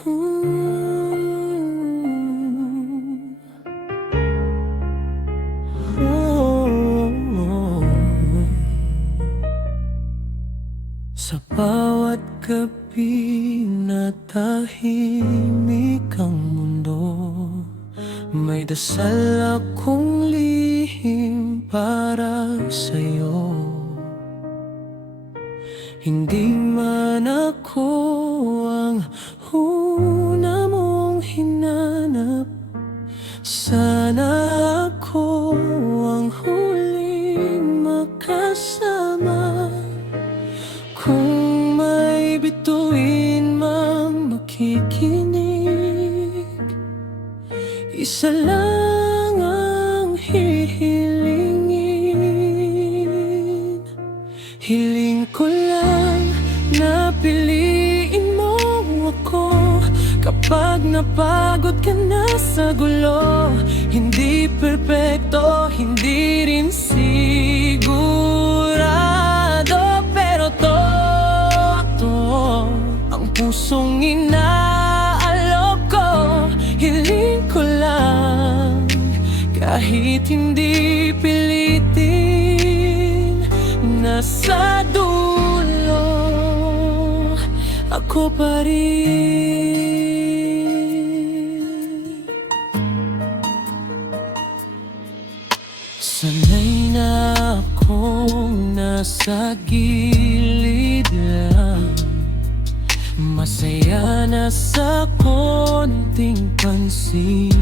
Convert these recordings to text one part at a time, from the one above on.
Sa bawat gabi na tahimik ang mundo, may dasal akong lihim para sa'yo. Hindi man ako ang una mong hinanap, sana ako ang huling makasama. Kung may bituin mang makikinig, isa lang ang hihilingin. Hiling ko lang na piliin mo ako kapag napagod ka na sa gulo. Hindi perpekto, hindi rin sigurado, pero to ang pusong inaalok ko. Hiling ko lang kahit hindi pilitin, nasa dulo ako pa rin. Sanay na akong nasa gilid lang, masaya na sa konting pansin.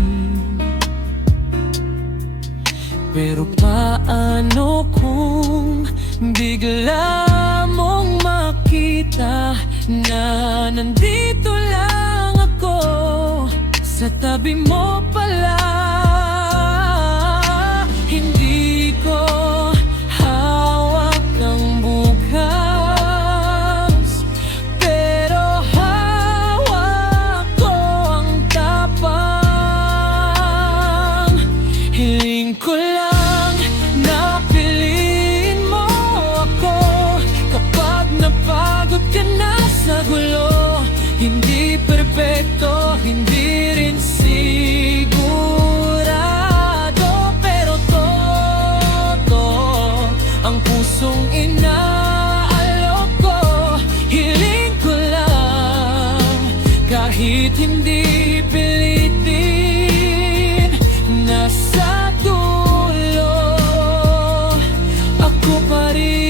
Pero paano kung bigla mong makita na nandito lang ako sa tabi mo pala? Hindi ko hawak ang bukas, pero hawak ko ang tapang. Hiling ko lang na piliin mo ako kapag napagod ka na sa gulo. Hindi perpekto, hindi rin sigurado, pero to ang pusong inaalok ko. Hiling ko lang kahit hindi pilitin, nasa dulo ako pa rin.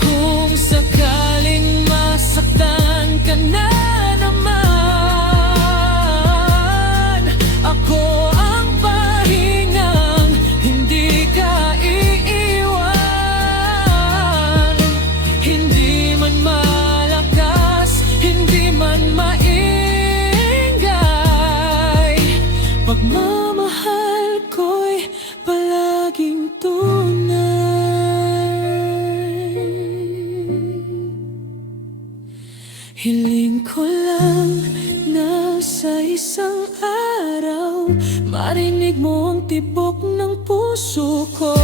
Kung sakaling masaktan ka na naman, ako ang pahingang hindi ka iiwan. Hindi man malakas, hindi man maingay, pagmamahal ko'y palaging tunay. Hiling ko lang na sa isang araw marinig mo ang tibok ng puso ko.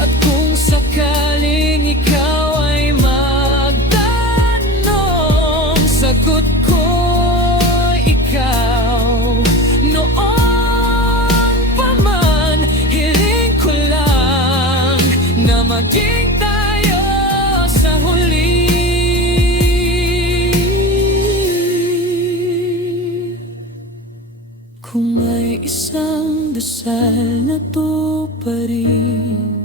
At kung sakaling ikaw ay magtanong, sagot ko ikaw. Noon pa man, hiling ko lang na maging tayo sa huli. Kung may isang dasal na tuparin,